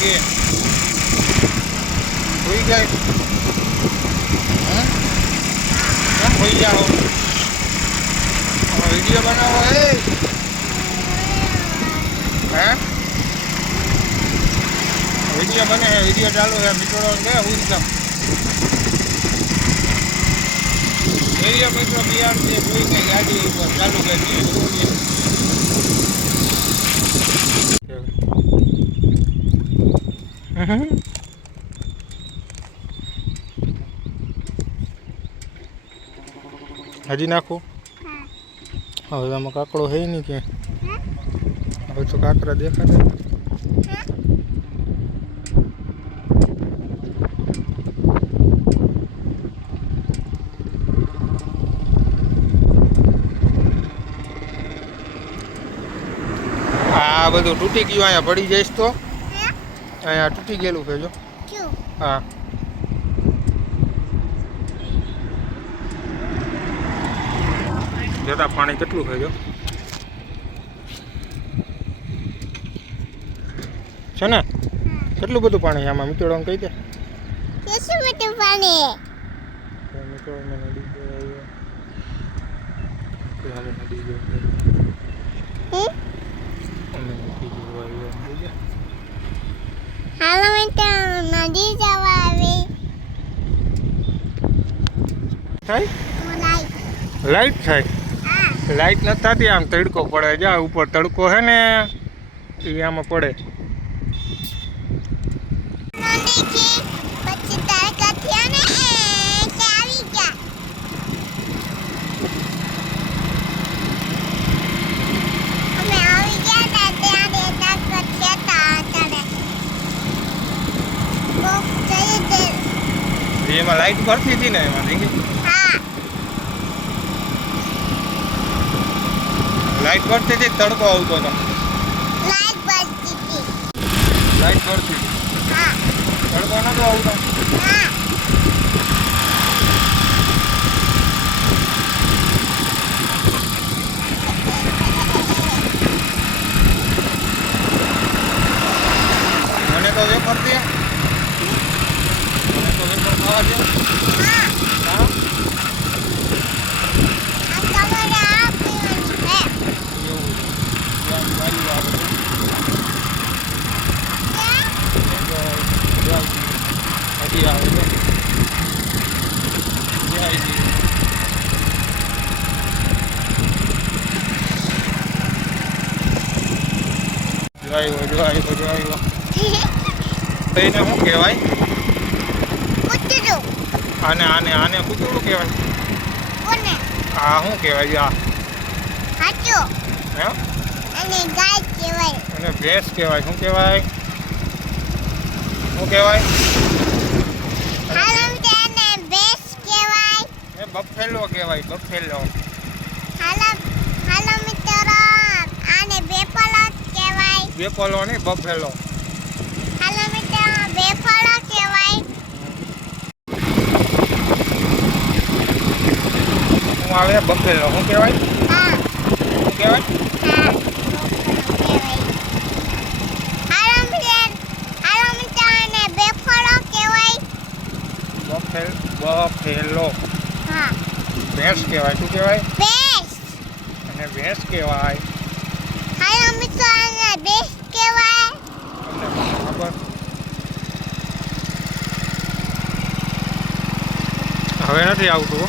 કે હોઈ જાય કેમ હોઈ જાઓ વિડીયો બનાવો હે વિડીયો બને હે વિડીયો ચાલુ હે મિત્રો કે હું જામ વિડીયો મિત્રો બિયાર છે કોઈ કે ગાડી ઉપર ચાલુ કરી દે હજી નાખો હવે આમાં કાકડો હે નહીં કે હવે તો કાકરા દેખાડે આ બધું તૂટી ગયું અહીંયા પડી જઈશ તો અહીંયા તૂટી ગયેલું છે જો હા જતા પાણી કેટલું છે જો છે ને કેટલું બધું પાણી આમાં મીઠોડામાં કહી દે કેટલું બધું પાણી મીઠોડામાં નદી ગયો નદી ગયો હાલો મિત્ર નદી જવા આવી થાય લાઈટ થાય લાઈટ નથી થતી આમ તડકો પડે જા ઉપર તડકો હે ને એ આમાં પડે એમાં લાઈટ ભરતી હતી ને એમાં લાઈટ ભરતી હતી તડકો આવતો હતો લાઈટ ભરતી તડકો નતો આવતો મને તો વેફર દે મને તો વેફર ખાવા દે હા એને શું કહેવાય આને આને આને કૂતરું કહેવાય આ શું કહેવાય આ હે અને ભેંસ કહેવાય શું કહેવાય શું કહેવાય એ બફેલો કહેવાય બફેલો બેપલો નહીં બફેલો શું આવે બફેલો શું કહેવાય શું કહેવાય બફેલો ભેંસ કહેવાય શું કહેવાય અને ભેંસ કહેવાય ખબર હવે નથી આવતું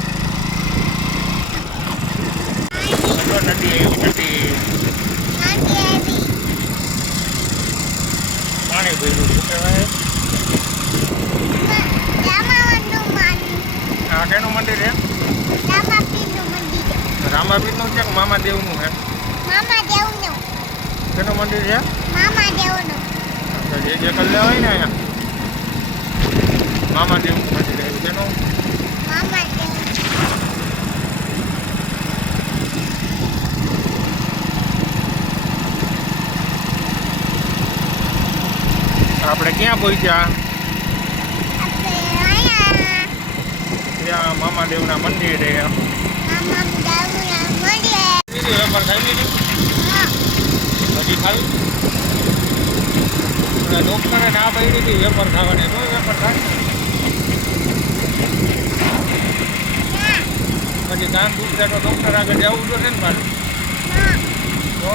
નથી નથી પાણી ભર્યું શું કહેવાય આ કેનું મંદિર છે રામાપીરનું છે કે મામાદેવનું છે કેનું મંદિર છે જે કરી લેવાય ને અહીંયા મામાદેવનું મંદિર આવ્યું કેનું આપણે ક્યાં પહોંચ્યા ત્યાં મામાદેવના મંદિરે વેપાર ખાઈ લીધી હજી ખાવી ડોક્ટરે ના પાડી હતી વેપાર ખાવાની તો વેપાર થાય પછી કાન દુખશે તો ડોક્ટર આગળ જવું તો છે ને મારે તો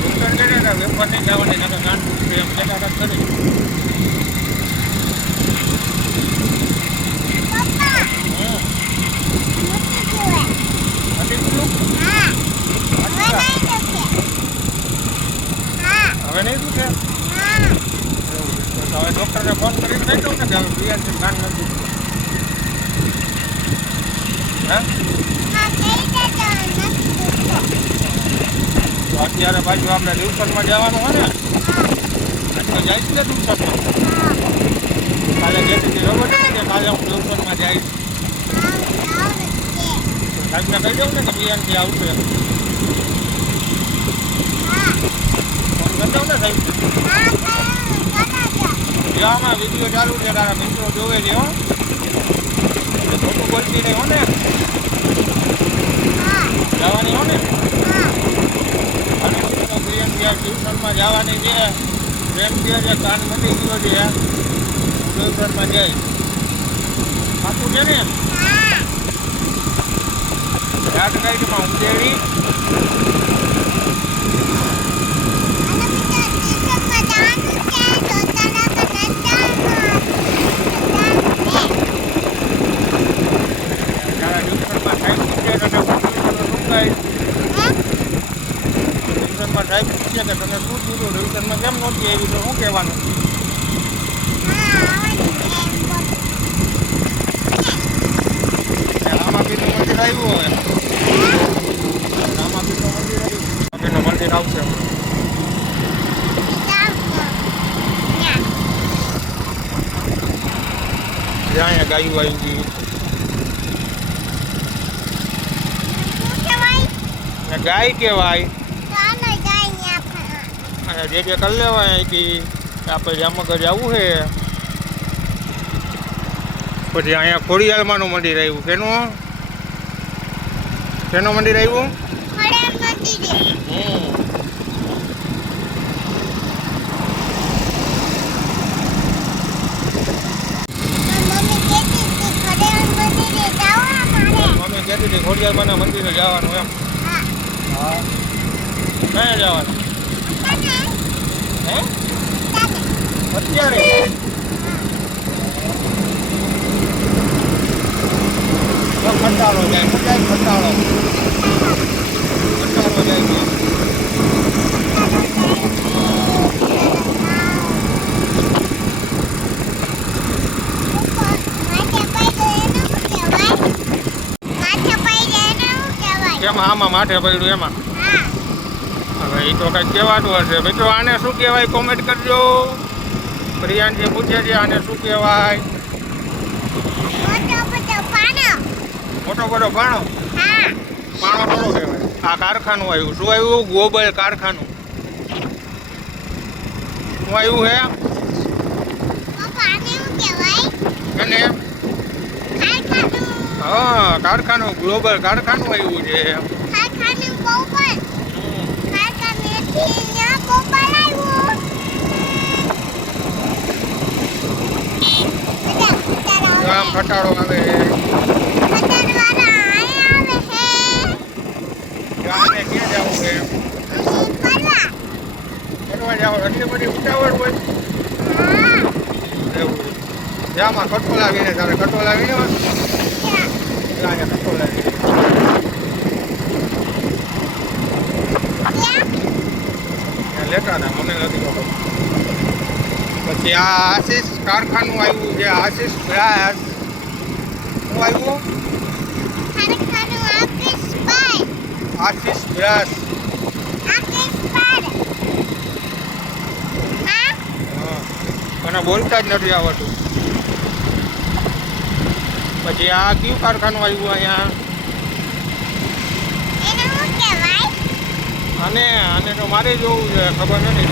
ડોક્ટર કહે છે વેપાર નહીં જવાની નકર કાન દુખશે એમ કહેતા હતા ખરી નથી પેલું હવે નહીં દુખે હવે ડોક્ટરને ફોન કરીને કહી દઉં ને કે હવે પ્રિયાંશી કાન નથી હે તો અત્યારે પાછું આપણે ટ્યુશનમાં જવાનું હોય ને તો જઈશ ને ટ્યુશનમાં કાલે કહેતી હતી ખબર છે કે કાલે હું ટ્યુશનમાં જઈશ સાહેબને કહી દઉં ને કે પ્રિયાંશી આવશે ફોન કરી દઉં ને સાહેબ આમાં વિડીયો ચાલુ છે તારા મિત્રો જોવે છે હો ખોટું બોલતી નહીં હો ને જવાની હો ને અને પ્રિયંકા ટ્યુશનમાં જવાની છે પ્રેમ છે કાન મટી ગયો છે ટ્યુશનમાં જઈ પાકું છે ને યાદ કઈ ઉંદેડી સાહેબ પૂછે કે તને શું થયું રિવિઝનમાં કેમ નહોતી એવી તો શું કહેવાનું રામાપીરનું મંદિર આવ્યું હવે રામાપીરનું મંદિર આવ્યું મંદિર આવશે જ્યાં અહીંયા ગાયું આવી ગયું ગાય કહેવાય જે જે કરી લેવાય અહીંથી આપણે જામનગર જવું છે પછી અહીંયા ખોડિયાલમાનું મંદિર આવ્યું શેનું મંદિર આવ્યું મમ્મી કહેતી હતી ખોડિયાલમાના મંદિરે જવાનું એમ હા ક્યાં જવાનું હે અત્યારે ખટાળો જાય ખટાળો જાય છે એમાં આમાં માથે પડ્યું એમાં હવે એ તો કંઈક કહેવાતું હશે મિત્રો આને શું કહેવાય કોમેન્ટ કરજો પ્રિયાંશી પૂછે છે આને શું કહેવાય મોટો બધો પાણો પાણો થોડો કહેવાય આ કારખાનું આવ્યું શું આવ્યું ગોબલ કારખાનું શું આવ્યું હે અને હા કારખાનું ગ્લોબલ કારખાનું આવ્યું છે આમ ખટાડો આવે આને ક્યાં જવું છે ફરવા જાવ એટલી બધી ઉતાવળ હોય એવું જ્યાંમાં કટોલ આવીને તારે કટોલ આવીને અહીંયા કટોલ આવીને લેતા હતા મને નથી ખબર પછી આ આશીષ કારખાનું આવ્યું છે આશીષ બ્રાસ શું આવ્યું આશીષ બ્રાસ મને બોલતા જ નથી આવડતું પછી આ કયું કારખાનું આવ્યું અહીંયા આને તો મારે જોવું છે ખબર નથી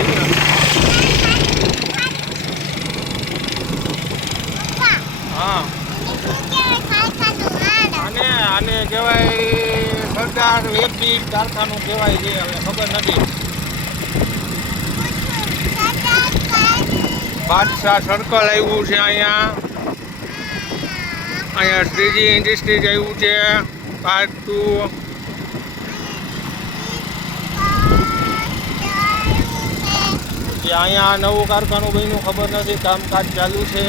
હા આને કહેવાય સરદાર વેબી કારખાનું કહેવાય છે હવે ખબર નથી બાદશાહ સર્કલ આવ્યું છે અહીંયા. અહીંયા શ્રીજી ઇન્ડસ્ટ્રીઝ આવ્યું છે પાર્ટ 2. અહીંયા નવું કારખાનું બન્યું ખબર નથી, કામકાજ ચાલુ છે.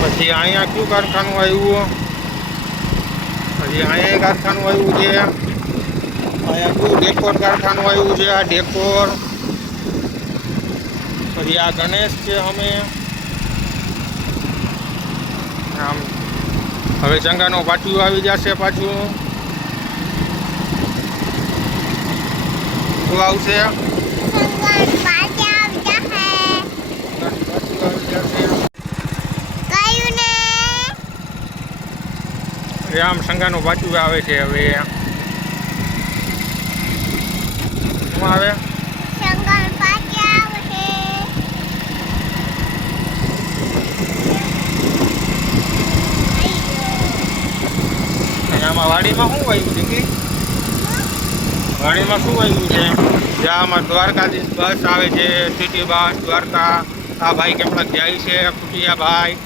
પછી અહીંયા કયું કારખાનું આવ્યું? પછી અહીંયા કારખાનું આવ્યું છે. અહીંયા કયું ડેકોર કારખાનું આવ્યું છે? આ ડેકોર. પછી આ ગણેશ છે. અમે આમ હવે ચંગાનું પાટિયું આવી જશે પાછું. શું આવશે? આમ સંગાનું પાટિયું આવે છે. હવે શું આવે? આમાં વાડીમાં શું આવ્યું છે? વાડીમાં શું આવ્યું છે? જ્યાં આમાં દ્વારકાધીશ બસ આવે છે, સિટી બસ દ્વારકા. આ ભાઈ કેમણાક જાય છે, કુટિયા ભાઈ.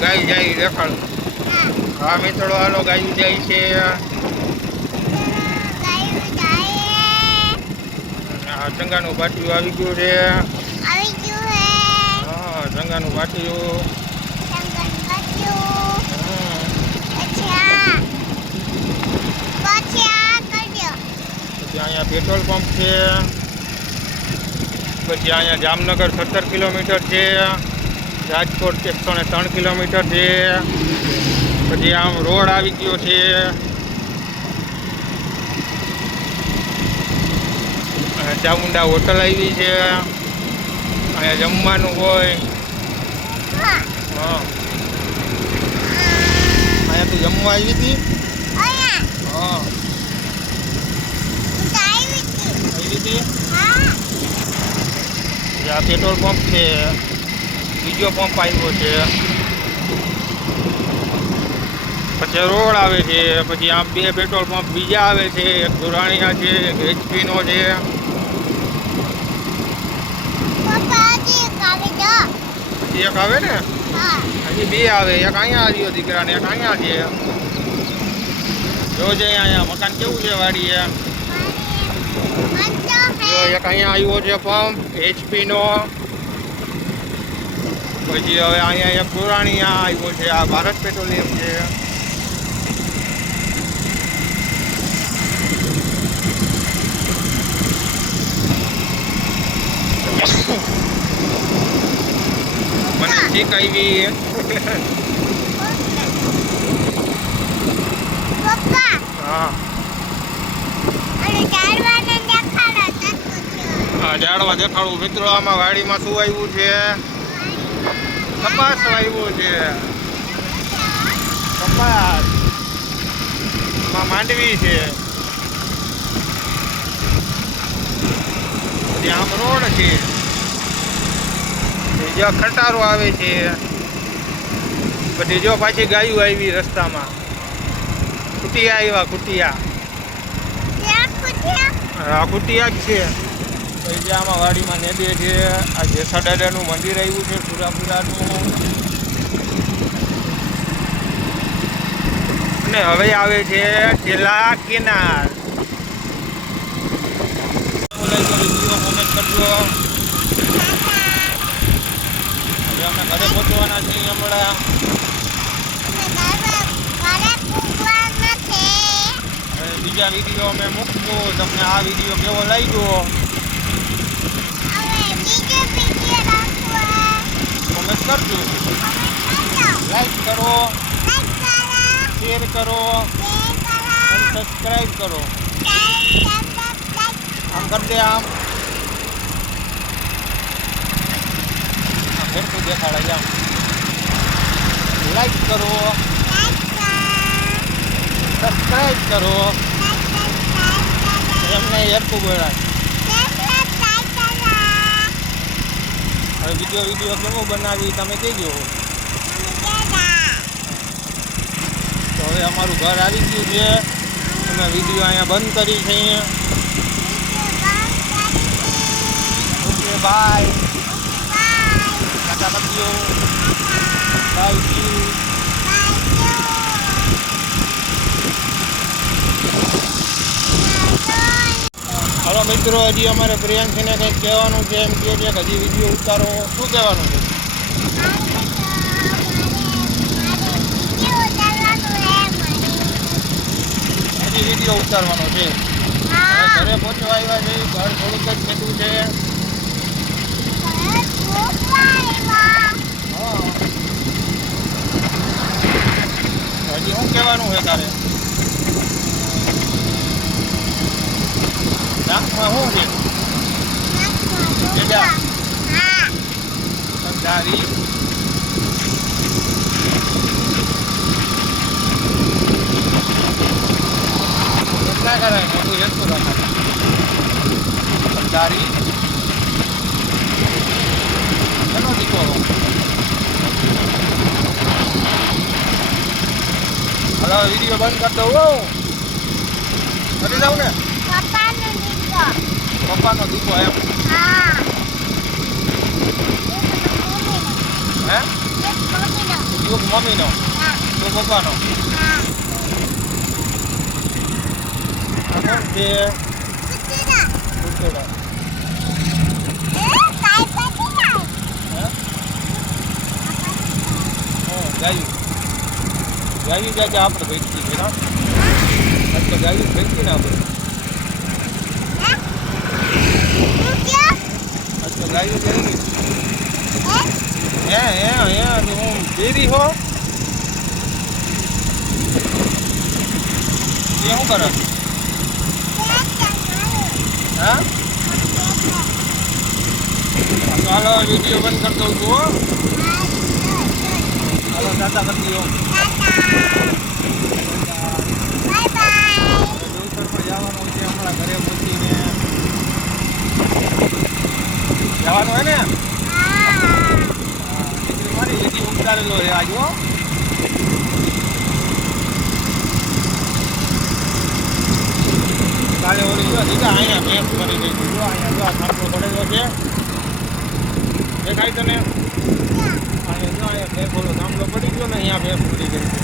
ગાય જાય દેખાડો. હા મિત્રો, હાલો ગાયું જાય છે. ચંગાનું પાટિયું આવી ગયું છે. હા, ચંગાનું પાટિયું. પછી અહીંયા પેટ્રોલ પંપ છે. પછી અહીંયા જામનગર 17 કિલોમીટર છે. રાજકોટ 103 કિલોમીટર છે. પછી આમ રોડ આવી ગયો છે. ચામુંડા હોટલ આવી છે. અહીંયા જમવાનું હોય. હા, અહીંયા તું જમવા આવી હતી? હા, આવી હતી. આ પેટ્રોલ પંપ છે. બીજો પંપ આવ્યો છે. પછી રોડ આવે છે. પછી આમ 2 પેટ્રોલ પંપ બીજા આવે છે. એક ધોરાણીયા છે, એક એચપીનો છે. એક આવે ને, હજી 2 આવે. એક અહીંયા આવ્યો દીકરાને, એક અહીંયા છે. જોજે અહીંયા મકાન કેવું છે વાડી. એક અહીંયા આવ્યો છે પંપ એચપીનો. પછી હવે અહીંયા એક પુરાણીયા આવ્યો છે. આ ભારત પેટ્રોલિયમ છે. મને ઠીક આવી. હા, ઝાડવા દેખાડું મિત્રો. આમાં વાડીમાં શું આવ્યું છે? કપાસ આવ્યો છે. કપાસ માં માંડવી છે. આમ રોડ છે. જો ખટારો આવે છે. પછી જો પાછી ગાયું આવી રસ્તામાં. કુટિયા આવ્યા. કુટિયા, હા કુટિયા જ છે. પછી આમાં વાડીમાં નેદે છે. આ જેસા દાદાનું મંદિર આવ્યું છે પુરાપુરાનું. અને હવે આવે છે છેલ્લા કેનાલ. કોમેન્ટ કરજો. હવે અમે ઘરે પહોંચવાના છીએ હમણાં. બીજા વિડીયો અમે મૂકશું. તમને આ વિડીયો કેવો લાગ્યો કોમેન્ટ કરજો. લાઈક કરો, શેર કરો, સબસ્ક્રાઈબ કરો. આમ કરી દે. આમ ફેરતું દેખાડાય. આમ લાઈક કરો, સબસ્ક્રાઈબ કરો. એમને હેરતું બોલાય. હવે વિડીયો કેવો બનાવી તમે કહેજો. તો હવે અમારું ઘર આવી ગયું છે. અમે વિડીયો અહીંયા બંધ કરી છે. Okay bye. ટાટા કરજો. By you. હાલો મિત્રો, હજી અમારે પ્રિયાંશીને કંઈક કહેવાનું છે. એમ કહે છે કે હજી વિડીયો ઉતારો. શું કહેવાનું છે? હજી વિડીયો ઉતારવાનો છે. હવે ઘરે પહોંચવા આવ્યા છે. ઘર થોડુંક જ છેટું છે. હા, હજી શું કહેવાનું છે તારે? નાકમાં શું છે? બેટા સંધારી. કેટલા કરાય મોટું હેતું રખાય સંધારી. એનો દીકરો હલો વિડીયો બંધ કરી દઉં. કરી દઉં ને? પપ્પાનો દીકરો એમ. હે? યુગ મમ્મીનો તો પપ્પાનો. કોણ છે? કુર્તેડા. ગાયું ગાયું જાય આપણે ભેગી છે ને. એટલે ગાયું ભેગી ને આપણે. એટલે ગાયું ભેગી. હું ડેરી હો. એ શું કરે? હા, ચાલો વિડીયો બંધ કરી દઉં છું. હો, ચાલો ટાટા કરી દો. જવાનું છે હમણાં ઘરે પહોંચીને. જવાનું હે ને? મારી વિડીયો ઉતારેલો છે આજ. હો, કાલે ઓલી જો દીધા અહીંયા ભેંસ કરી દઈ. જો અહીંયા જો થાંભલો પડેલો છે. દેખાય તને? અહીંયા જો અહીંયા ભેંસ ઓલો થાંભલો પડી ગયો ને અહીંયા ભેંસ પડી ગઈ છે.